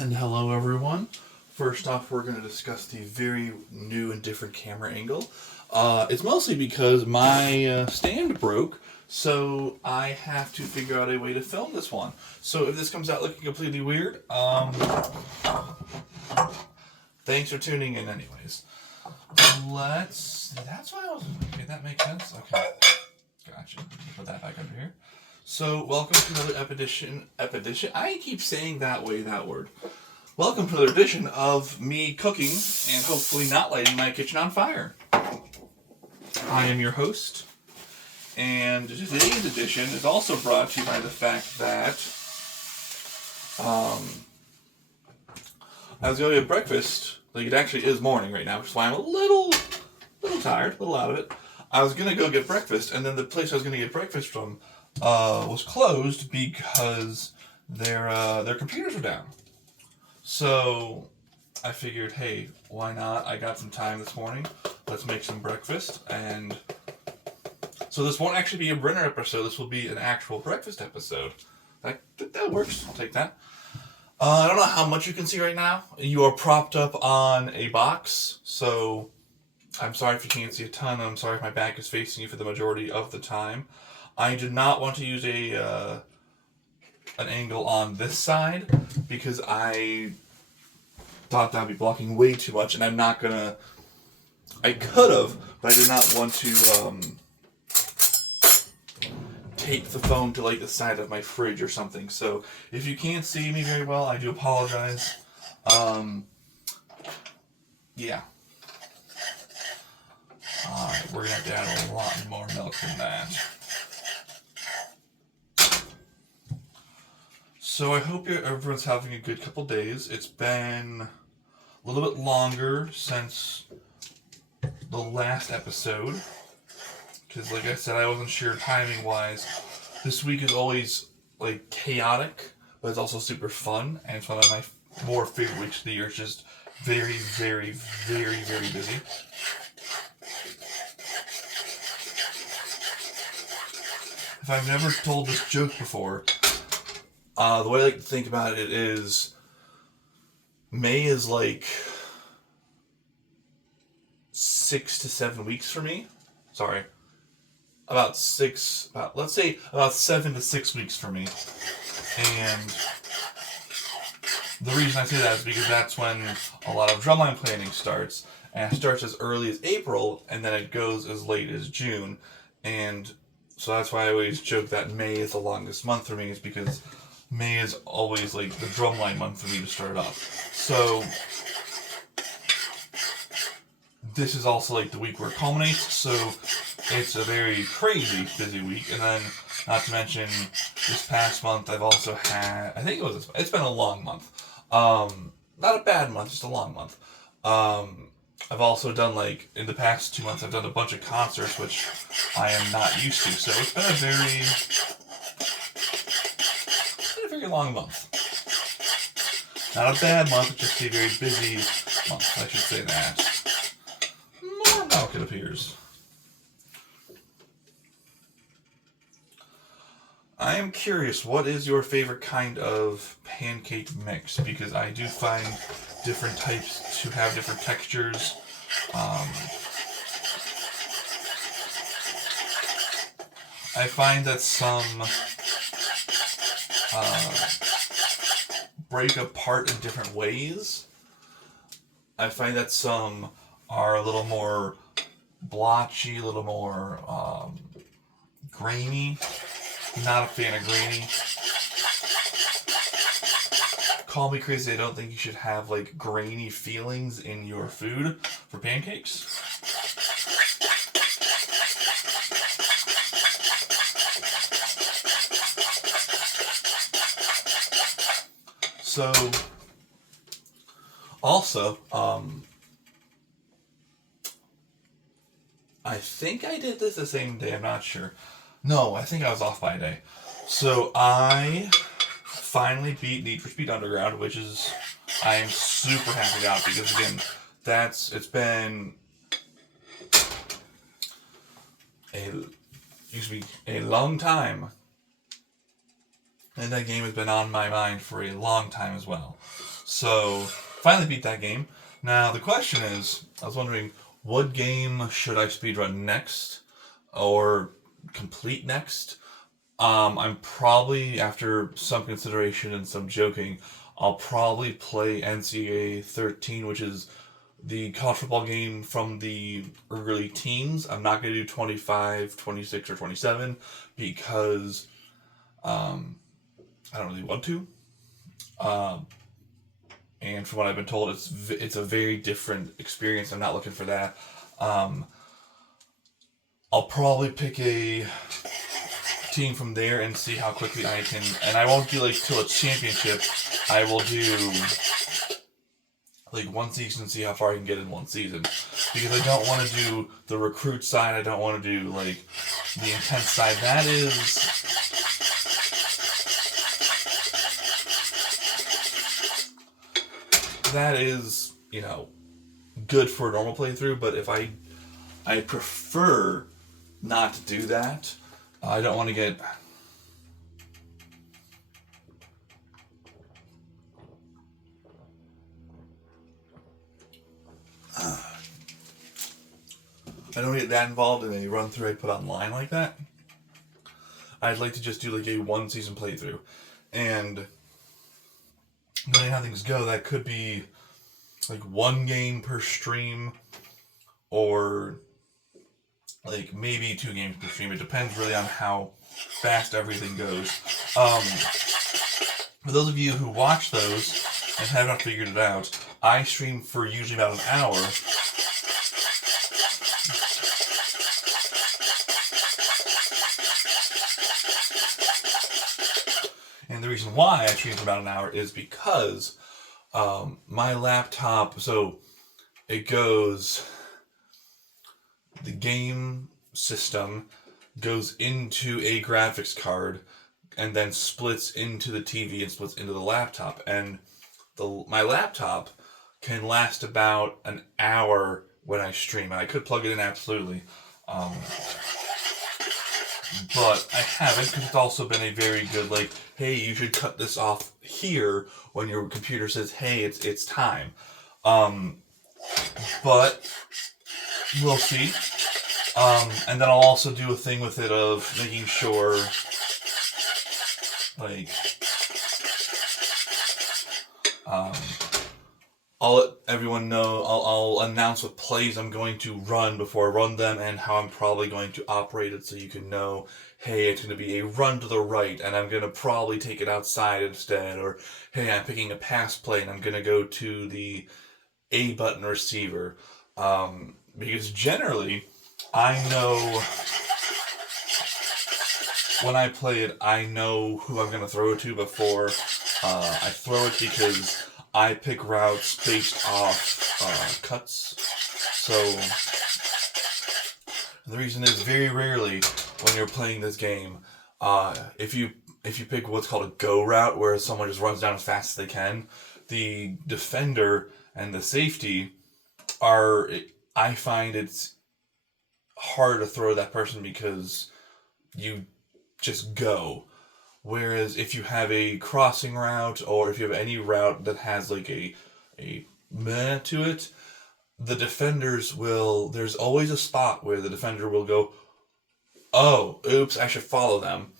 And hello, everyone. First off, we're going to discuss the very new and different camera angle. It's mostly because my stand broke, so I have to figure out a way to film this one. So if this comes out looking completely weird, thanks for tuning in, anyways. That's why I was. Okay, that makes sense. Okay, gotcha. Put that back under here. So, welcome to another edition. I keep saying that word. Welcome to another edition of me cooking and hopefully not lighting my kitchen on fire. I am your host, and today's edition is also brought to you by the fact that I was going to get breakfast. Like, it actually is morning right now, which is why I'm a little tired, a little out of it. I was going to go get breakfast, and then the place I was going to get breakfast from was closed because their computers were down. So I figured, hey, why not? I got some time this morning. Let's make some breakfast. And so this won't actually be a Brenner episode. This will be an actual breakfast episode. That works. I'll take that. I don't know how much you can see right now. You are propped up on a box, so I'm sorry if you can't see a ton. I'm sorry if my back is facing you for the majority of the time. I did not want to use an angle on this side because I thought that would be blocking way too much, and I'm not gonna. I could have, but I did not want to tape the phone to like the side of my fridge or something. So if you can't see me very well, I do apologize. Yeah. Alright, we're gonna have to add a lot more milk than that. So I hope everyone's having a good couple days. It's been a little bit longer since the last episode. Because like I said, I wasn't sure timing-wise. This week is always like chaotic, but it's also super fun. And it's one of my more favorite weeks of the year. It's just very, very, very, very busy. If I've never told this joke before, the way I like to think about it is May is like 6 to 7 weeks for me. Sorry. Let's say about 7 to 6 weeks for me. And the reason I say that is because that's when a lot of drumline planning starts. And it starts as early as April, and then it goes as late as June. And so that's why I always joke that May is the longest month for me, is because May is always like the drumline month for me to start off. So this is also like the week where it culminates, so it's a very crazy busy week. And then, not to mention, this past month I've also had, it's been a long month. Not a bad month, just a long month. I've also done, like, in the past 2 months, I've done a bunch of concerts, which I am not used to. So it's been a very long month. Not a bad month, just a very busy month, I should say that. More milk, it appears. I am curious, what is your favorite kind of pancake mix? Because I do find different types to have different textures. I find that some break apart in different ways. I find that some are a little more blotchy, a little more grainy. Not a fan of grainy. Call me crazy, I don't think you should have like grainy feelings in your food for pancakes. So, also, I think I did this the same day, I'm not sure. No, I think I was off by a day. So I finally beat Need for Speed Underground, which is, I am super happy about, because again, it's been a long time, and that game has been on my mind for a long time as well. So, finally beat that game. Now, the question is, I was wondering, what game should I speedrun next? Or complete next? I'm probably, after some consideration and some joking, I'll probably play NCAA 13, which is the college football game from the early teens. I'm not going to do 25, 26, or 27 because I don't really want to. And from what I've been told, it's a very different experience. I'm not looking for that. I'll probably pick a team from there and see how quickly I can. And I won't do like till a championship. I will do like one season and see how far I can get in one season. Because I don't want to do the recruit side. I don't want to do like the intense side. That is, good for a normal playthrough, but if I prefer not to do that. I don't want to get... I don't get that involved in a run through I put online like that. I'd like to just do like a one season playthrough. And depending on how things go, that could be like one game per stream or like maybe 2 games per stream. It depends really on how fast everything goes. For those of you who watch those and have not figured it out, I stream for usually about an hour. And the reason why I stream for about an hour is because my laptop, so it goes, the game system goes into a graphics card and then splits into the TV and splits into the laptop. And my laptop can last about an hour when I stream. And I could plug it in absolutely. But I haven't because it's also been a very good, like, hey, you should cut this off here when your computer says, hey, it's time. But we'll see. And then I'll also do a thing with it of making sure, like, I'll let everyone know, I'll announce what plays I'm going to run before I run them and how I'm probably going to operate it so you can know, hey, it's going to be a run to the right and I'm going to probably take it outside instead, or hey, I'm picking a pass play and I'm going to go to the A button receiver. Because generally, I know when I play it, I know who I'm going to throw it to before I throw it because I pick routes based off cuts. So the reason is very rarely when you're playing this game, if you pick what's called a go route, where someone just runs down as fast as they can, the defender and the safety I find it's hard to throw that person because you just go. Whereas if you have a crossing route or if you have any route that has like a meh to it, the defenders will, there's always a spot where the defender will go, oh, oops, I should follow them.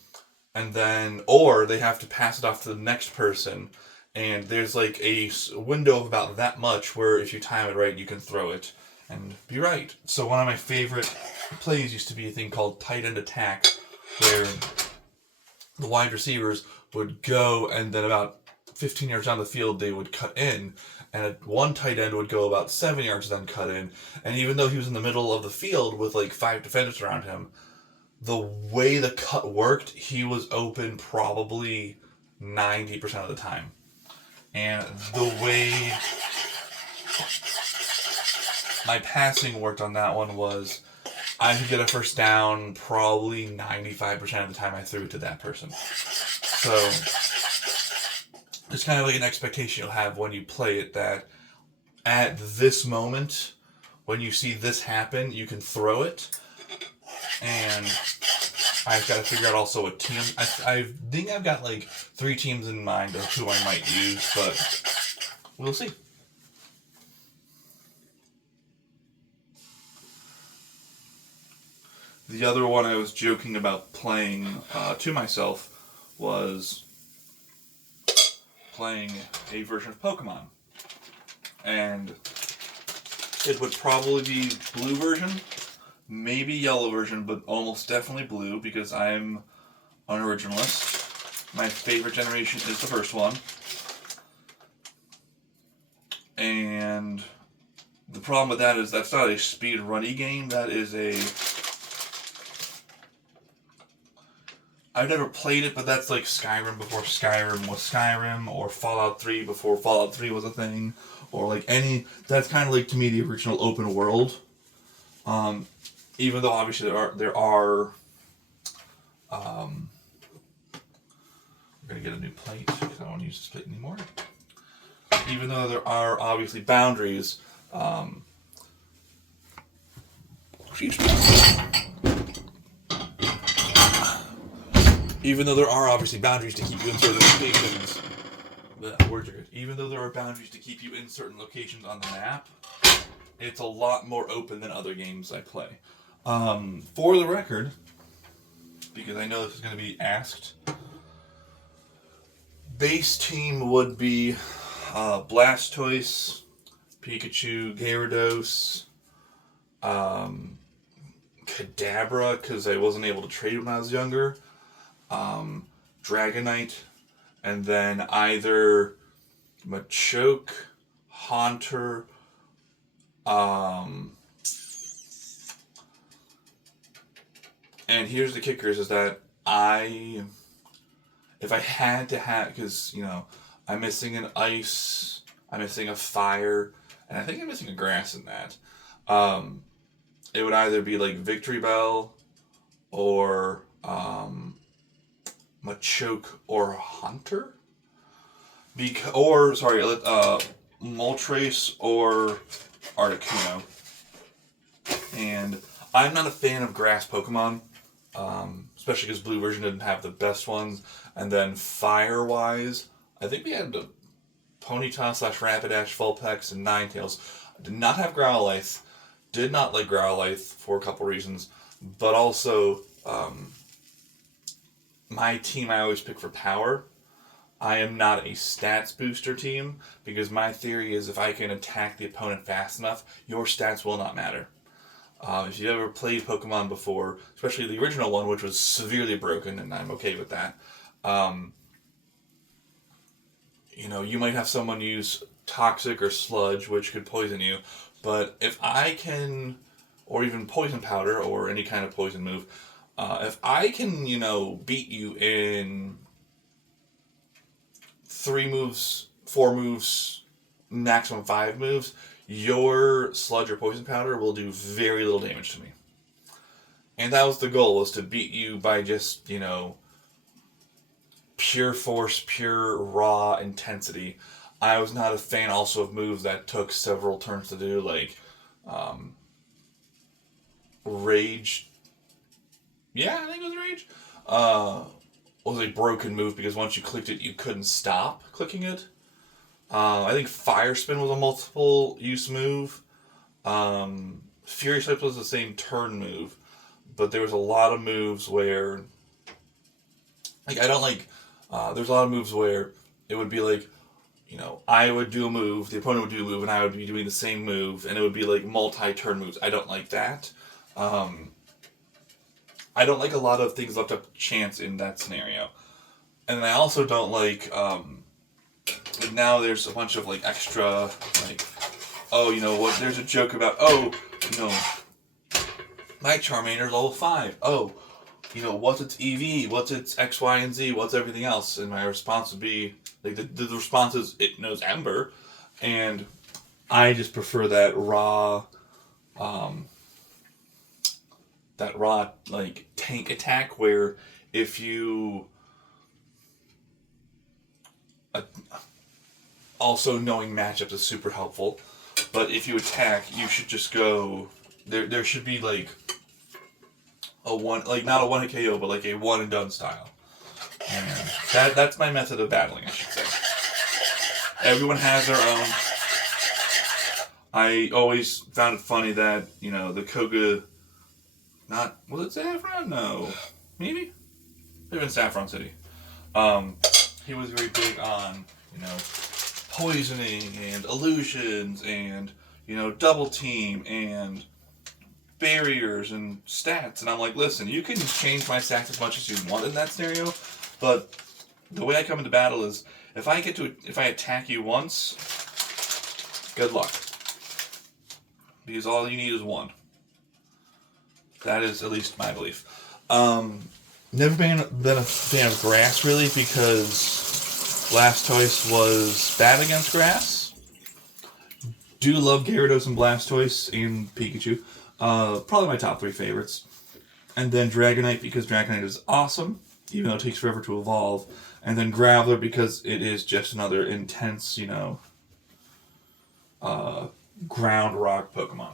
And then, or they have to pass it off to the next person. And there's like a window of about that much where if you time it right, you can throw it and be right. So one of my favorite plays used to be a thing called tight end attack, where the wide receivers would go and then about 15 yards down the field they would cut in, and one tight end would go about 7 yards then cut in, and even though he was in the middle of the field with like 5 defenders around him, the way the cut worked, he was open probably 90% of the time. And the way my passing worked on that one was I could get a first down probably 95% of the time I threw it to that person. So it's kind of like an expectation you'll have when you play it, that at this moment, when you see this happen, you can throw it. And I've got to figure out also a team. I think I've got like 3 teams in mind of who I might use, but we'll see. The other one I was joking about playing to myself was playing a version of Pokemon. And it would probably be blue version, maybe yellow version, but almost definitely blue because I'm an originalist. My favorite generation is the first one. And the problem with that is that's not a speed runny game, that is a... I've never played it, but that's like Skyrim before Skyrim was Skyrim, or Fallout 3 before Fallout 3 was a thing, or like any... That's kind of like, to me, the original open world. Even though obviously there are we're gonna get a new plate because I don't want to use this plate anymore. Even though there are obviously boundaries, excuse me. Even though there are obviously boundaries to keep you in certain locations, words are good. Even though there are boundaries to keep you in certain locations on the map, it's a lot more open than other games I play. For the record, because I know this is going to be asked, base team would be Blastoise, Pikachu, Gyarados, Kadabra, because I wasn't able to trade when I was younger, Dragonite, and then either Machoke, Haunter, and here's the kickers, is that if I had to have, because, you know, I'm missing an ice, I'm missing a fire, and I think I'm missing a grass in that, it would either be like Victory Bell, or, Machoke, or Haunter? Moltres, or Articuno. And I'm not a fan of grass Pokemon, especially because Blue version didn't have the best ones. And then fire-wise, I think we had the Ponyta / Rapidash, Vulpix, and Ninetales. I did not have Growlithe. Did not like Growlithe for a couple reasons. But also, my team I always pick for power. I am not a stats booster team, because my theory is if I can attack the opponent fast enough, your stats will not matter. If you ever played Pokemon before, especially the original one, which was severely broken, and I'm okay with that, you know, you might have someone use Toxic or Sludge, which could poison you, but if I can, or even Poison Powder, or any kind of poison move, if I can, you know, beat you in 3 moves, 4 moves, maximum 5 moves, your Sludge or Poison Powder will do very little damage to me. And that was the goal, was to beat you by just, you know, pure force, pure raw intensity. I was not a fan also of moves that took several turns to do, like Rage. Yeah, I think it was Rage. Was a broken move because once you clicked it, you couldn't stop clicking it. I think Fire Spin was a multiple use move. Fury Swipe was the same turn move, but there was a lot of moves where, like, I don't like. There's a lot of moves where it would be like, you know, I would do a move, the opponent would do a move, and I would be doing the same move, and it would be like multi-turn moves. I don't like that. I don't like a lot of things left up to chance in that scenario. And I also don't like, now there's a bunch of, like, extra, like, oh, you know what, there's a joke about, oh, you know, my Charmander's level 5. Oh, you know, what's its EV? What's its X, Y, and Z? What's everything else? And my response would be, like, the response is, it knows Ember. And I just prefer that raw, like, tank attack where if you... also knowing matchups is super helpful, but if you attack, you should just go... There should be, like, a one... Like, not a one-hit KO, but, like, a one-and-done style. And that's my method of battling, I should say. Everyone has their own. I always found it funny that, the Koga, was it Saffron? No. Maybe? Maybe in Saffron City. He was very big on, poisoning and illusions and, double team and barriers and stats. And I'm like, listen, you can change my stats as much as you want in that scenario, but the way I come into battle is if I attack you once, good luck. Because all you need is one. That is at least my belief. Never been a fan of grass, really, because Blastoise was bad against grass. Do love Gyarados and Blastoise and Pikachu. Probably my top 3 favorites. And then Dragonite, because Dragonite is awesome, even though it takes forever to evolve. And then Graveler, because it is just another intense, ground rock Pokemon.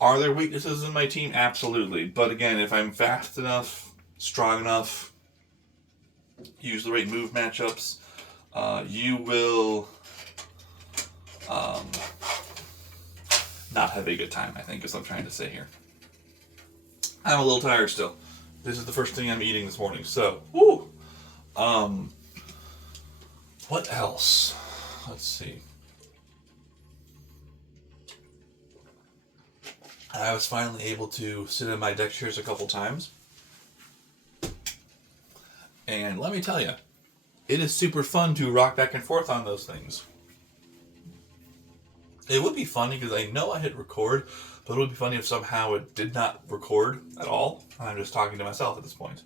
Are there weaknesses in my team? Absolutely. But again, if I'm fast enough, strong enough, use the right move matchups, you will not have a good time, I think, is what I'm trying to say here. I'm a little tired still. This is the first thing I'm eating this morning, so, woo! What else? Let's see. I was finally able to sit in my deck chairs a couple times. And let me tell you, it is super fun to rock back and forth on those things. It would be funny because I know I hit record, but it would be funny if somehow it did not record at all. I'm just talking to myself at this point.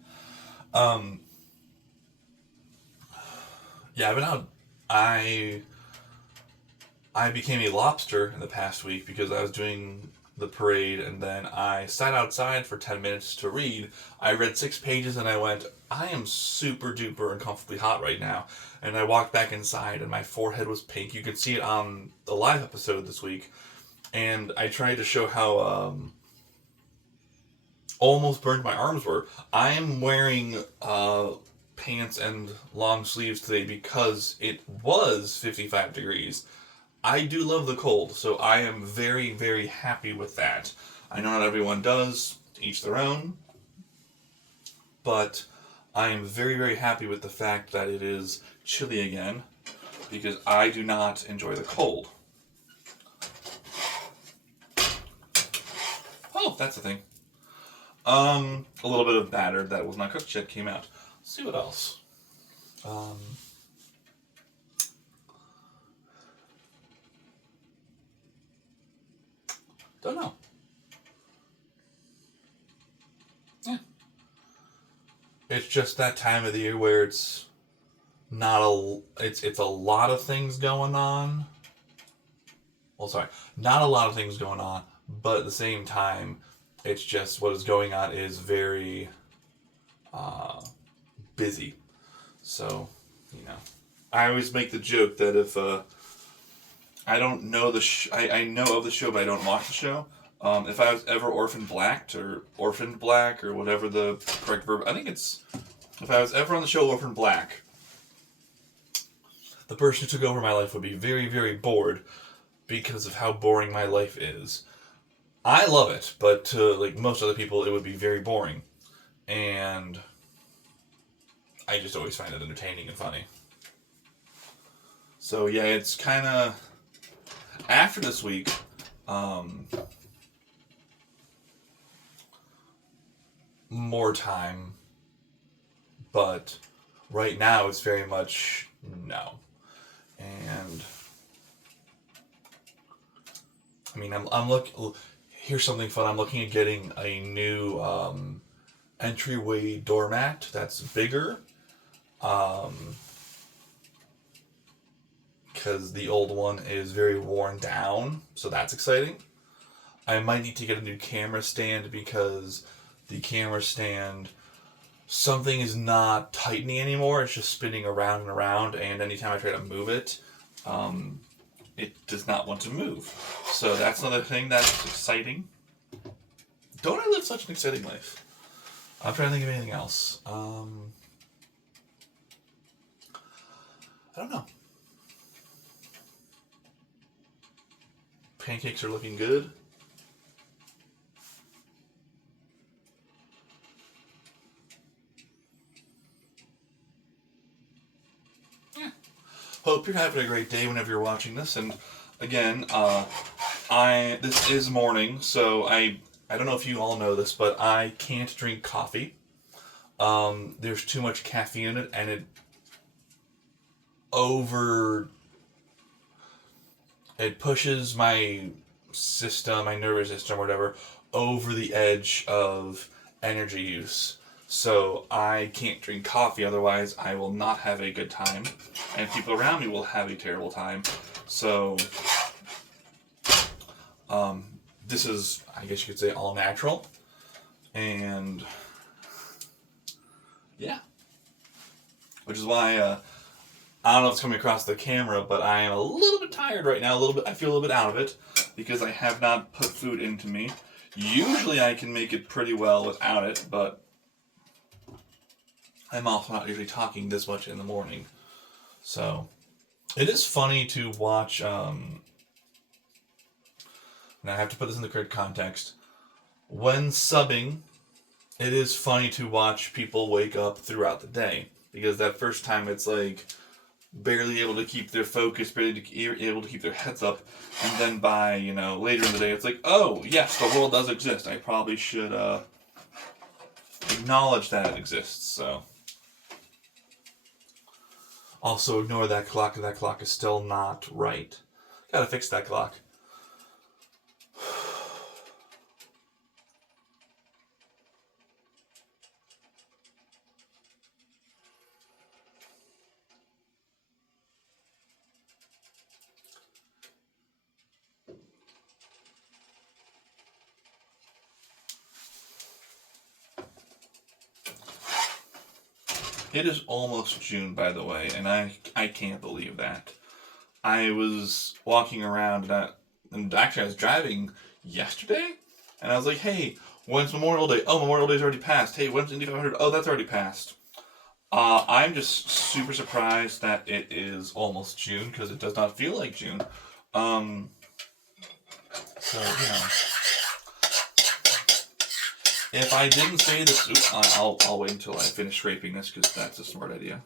Yeah, I've been out. I became a lobster in the past week because I was doing the parade and then I sat outside for 10 minutes to read. I read 6 pages and I went, I am super duper uncomfortably hot right now. And I walked back inside and my forehead was pink. You could see it on the live episode this week. And I tried to show how almost burned my arms were. I am wearing pants and long sleeves today because it was 55 degrees. I do love the cold, so I am very, very happy with that. I know not everyone does, each their own, but I am very, very happy with the fact that it is chilly again, because I do not enjoy the cold. Oh, that's the thing. A little bit of batter that was not cooked yet came out. Let's see what else. Don't know. Yeah. It's just that time of the year where it's not it's a lot of things going on. Well, sorry, not a lot of things going on, but at the same time, it's just what is going on is very busy. So, I always make the joke that if I don't know I know of the show, but I don't watch the show. If I was ever orphaned black or whatever the correct verb, I think it's if I was ever on the show Orphan Black, the person who took over my life would be very, very bored because of how boring my life is. I love it, but to most other people, it would be very boring, and I just always find it entertaining and funny. So yeah, it's kind of after this week. More time, but right now it's very much no. And I mean, I'm looking. Here's something fun. I'm looking at getting a new entryway doormat that's bigger, because the old one is very worn down. So that's exciting. I might need to get a new camera stand because the camera stand, something is not tightening anymore. It's just spinning around and around, and anytime I try to move it, it does not want to move. So that's another thing that's exciting. Don't I live such an exciting life? I'm trying to think of anything else. I don't know. pancakes are looking good. Yeah. Hope you're having a great day whenever you're watching this. And again, this is morning, so I don't know if you all know this, but I can't drink coffee. There's too much caffeine in it, and it pushes my system, my nervous system, whatever, over the edge of energy use. So I can't drink coffee, otherwise I will not have a good time, and people around me will have a terrible time. So, this is, I guess you could say, all natural, and yeah. Which is why, I don't know if it's coming across the camera, but I am a little bit tired right now, I feel a little bit out of it, because I have not put food into me. Usually I can make it pretty well without it, but I'm also not usually talking this much in the morning. So, it is funny to watch, and I have to put this in the correct context. When subbing, it is funny to watch people wake up throughout the day. Because that first time it's like barely able to keep their focus, barely able to keep their heads up. And then by, later in the day, it's like, oh, yes, the world does exist. I probably should acknowledge that it exists, so. Also, ignore that clock. That clock is still not right. Gotta fix that clock. It is almost June, by the way, and I can't believe that. I was walking around, and actually I was driving yesterday, and I was like, hey, when's Memorial Day? Oh, Memorial Day's already passed. Hey, when's Indy 500? Oh, that's already passed. I'm just super surprised that it is almost June, because it does not feel like June. So, if I didn't say this, I'll wait until I finish scraping this, because that's a smart idea.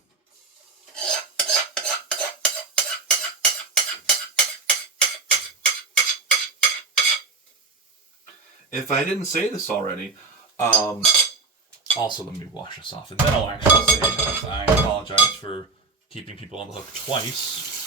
If I didn't say this already, also let me wash this off, and then I'll actually say it. I apologize for keeping people on the hook twice.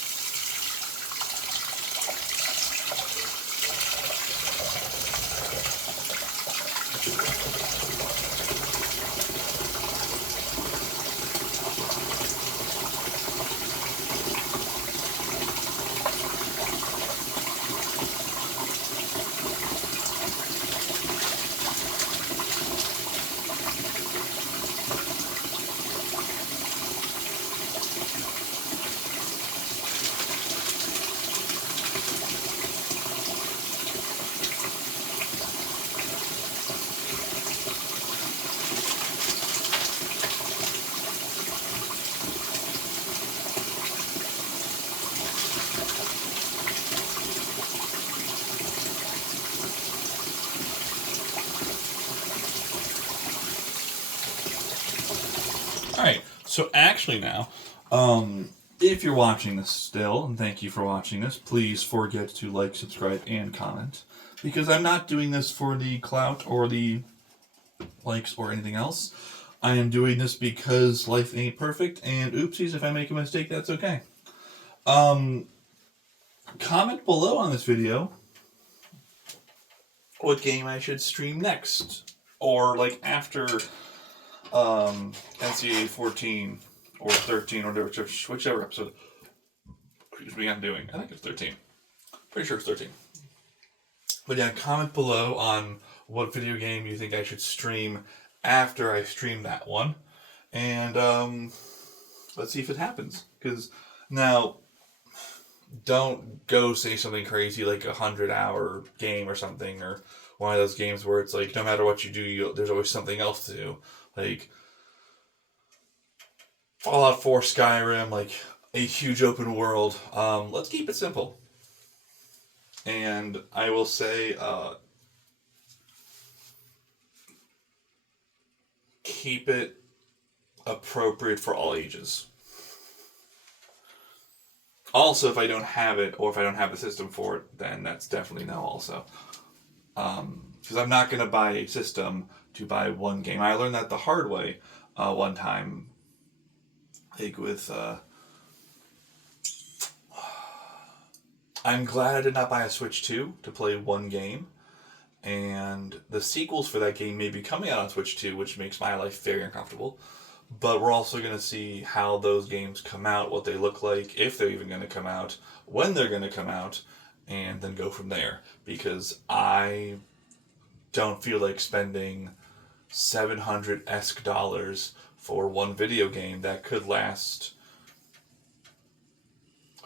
Alright, so actually now, if you're watching this still, and thank you for watching this, please forget to like, subscribe, and comment. Because I'm not doing this for the clout or the likes or anything else. I am doing this because life ain't perfect, and oopsies, if I make a mistake, that's okay. Comment below on this video what game I should stream next, or like after NCAA 14 or 13 or whichever episode I'm doing. I think it's 13. Pretty sure it's 13. But yeah, comment below on what video game you think I should stream after I stream that one. And let's see if it happens. Because now, don't go say something crazy like 100-hour game or something, or one of those games where it's like no matter what you do, there's always something else to do. Like Fallout 4, Skyrim, like a huge open world. Let's keep it simple. And I will say, keep it appropriate for all ages. Also, if I don't have it, or if I don't have the system for it, then that's definitely no also. Because I'm not going to buy a system to buy one game. I learned that the hard way one time. Like with... I'm glad I did not buy a Switch 2 to play one game. And the sequels for that game may be coming out on Switch 2, which makes my life very uncomfortable. But we're also going to see how those games come out, what they look like, if they're even going to come out, when they're going to come out, and then go from there. Because I don't feel like spending $700 for one video game that could last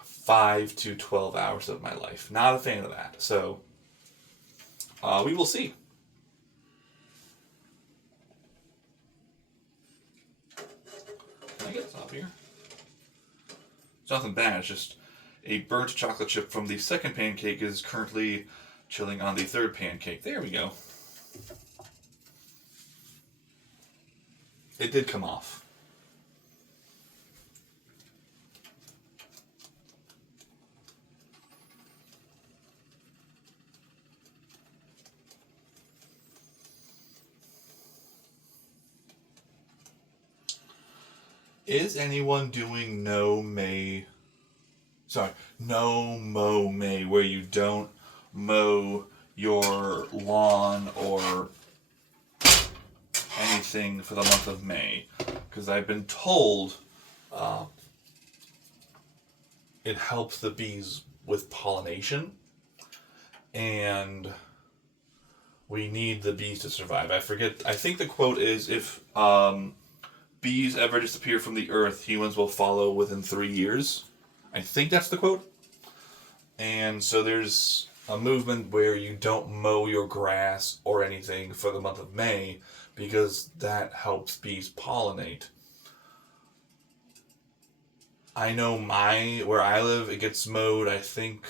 5 to 12 hours of my life. Not a fan of that. So, we will see. Can I get this off here? It's nothing bad, it's just a burnt chocolate chip from the second pancake is currently chilling on the third pancake. There we go. It did come off. Is anyone doing no mow May, where you don't mow your lawn or anything for the month of May? Because I've been told it helps the bees with pollination, and we need the bees to survive. I think the quote is, if bees ever disappear from the earth, humans will follow within 3 years. I think that's the quote. And so there's a movement where you don't mow your grass or anything for the month of May because that helps bees pollinate. I know where I live, it gets mowed, I think,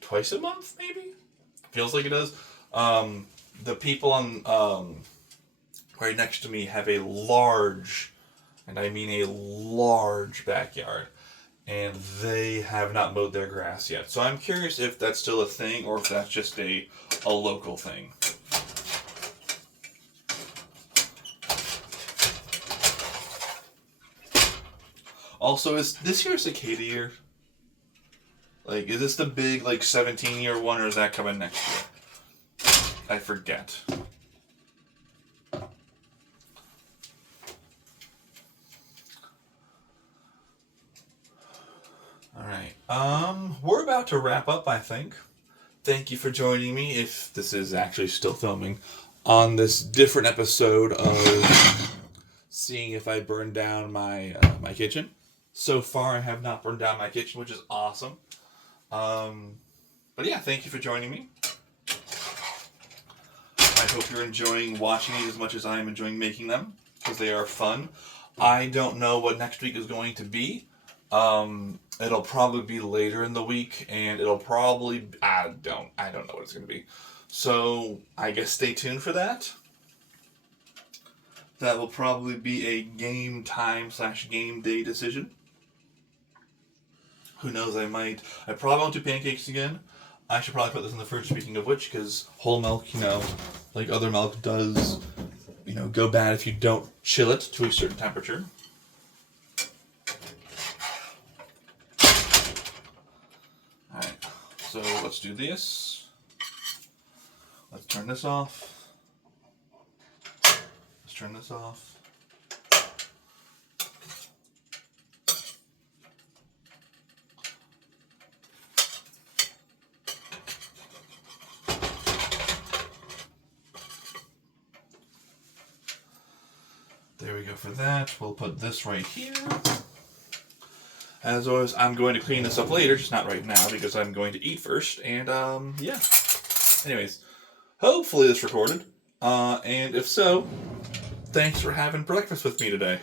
twice a month, maybe? Feels like it does. The people on right next to me have a large, and I mean a large backyard, and they have not mowed their grass yet. So I'm curious if that's still a thing or if that's just a local thing. Also, is this year cicada year? Like, is this the big, 17-year one, or is that coming next year? I forget. Alright, we're about to wrap up, I think. Thank you for joining me, if this is actually still filming, on this different episode of seeing if I burn down my kitchen. So far, I have not burned down my kitchen, which is awesome. But yeah, thank you for joining me. I hope you're enjoying watching these as much as I am enjoying making them, because they are fun. I don't know what next week is going to be. It'll probably be later in the week, and it'll probably... I don't know what it's going to be. So, I guess stay tuned for that. That will probably be a game time / game day decision. Who knows, I probably won't do pancakes again. I should probably put this in the fridge, speaking of which, because whole milk, like other milk, does, go bad if you don't chill it to a certain temperature. Alright, so let's do this. Let's turn this off. Let's turn this off. There we go for that. We'll put this right here. As always, I'm going to clean this up later, just not right now, because I'm going to eat first, and, yeah. Anyways, hopefully this recorded, and if so, thanks for having breakfast with me today.